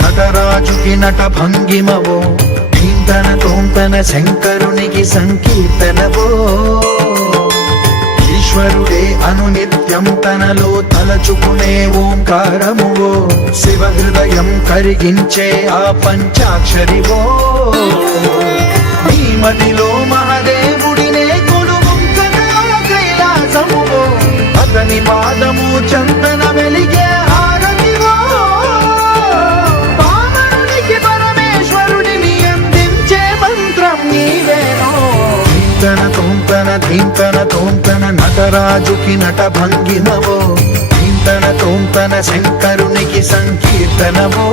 నటరాజుకి నట భంగిమవో, ధీంతన తోంతన శంకరునికి సంకీర్తనవో. ఈశ్వరుడే అనునిత్యం తనలో తలచుకునే ఓంకారమువో, శివ హృదయం కరిగించే ఆ పంచాక్షరివో. నీ మదిలో మహదేవుడినే కొలువుంకనా కైలాసమువో, అతని పాదము చందన వెలిగే హారతివో. పామరునికి పరమేశ్వరుడిని అందించే మంత్రం నీవేనో. ధీంతన తోంతన ధీంతన తోంతన నటరాజుకి నట భంగిమవో, ధీంతన తోంతన శంకరునికి సంకీర్తనవో.